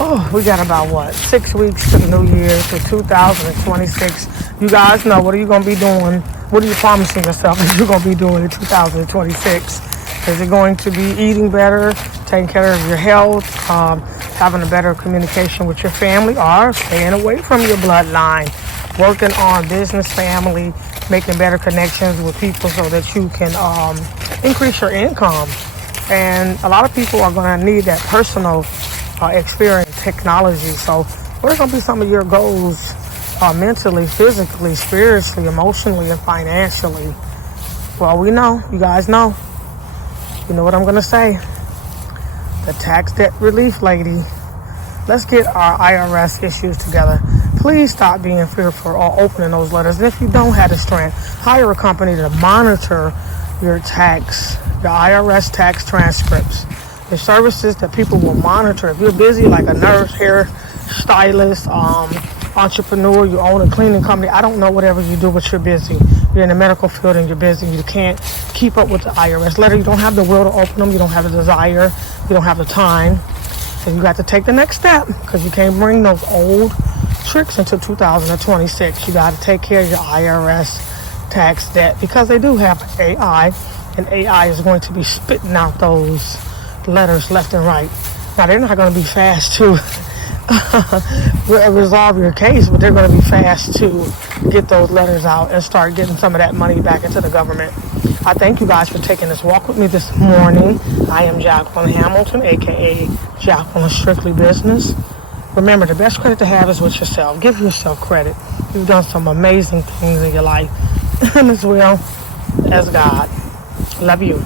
Oh, we got about, 6 weeks to the new year, to 2026. You guys know, what are you going to be doing? What are you promising yourself that you're going to be doing in 2026? Is it going to be eating better, taking care of your health, having a better communication with your family, or staying away from your bloodline, working on business, family, making better connections with people so that you can increase your income? And a lot of people are going to need that personal experience, technology. So what are going to be some of your goals mentally, physically, spiritually, emotionally, and financially? Well, we know, you guys know. You know what I'm going to say. The tax debt relief lady. Let's get our IRS issues together. Please stop being fearful or opening those letters. And if you don't have the strength, hire a company to monitor your tax, your IRS tax transcripts. The services that people will monitor. If you're busy like a nurse, hair stylist, entrepreneur, you own a cleaning company, I don't know, whatever you do, but you're busy. You're in the medical field and you're busy. You can't keep up with the IRS letter. You don't have the will to open them. You don't have the desire. You don't have the time. And you got to take the next step, because you can't bring those old tricks into 2026. You got to take care of your IRS tax debt, because they do have AI, and AI is going to be spitting out those letters left and right. Now, they're not going to be fast to resolve your case, but they're going to be fast to get those letters out and start getting some of that money back into the government. I thank you guys for taking this walk with me this morning. I am Jacqueline Hamilton, aka Jacqueline Strictly Business. Remember, the best credit to have is with yourself. Give yourself credit. You've done some amazing things in your life, as well as God. Love you.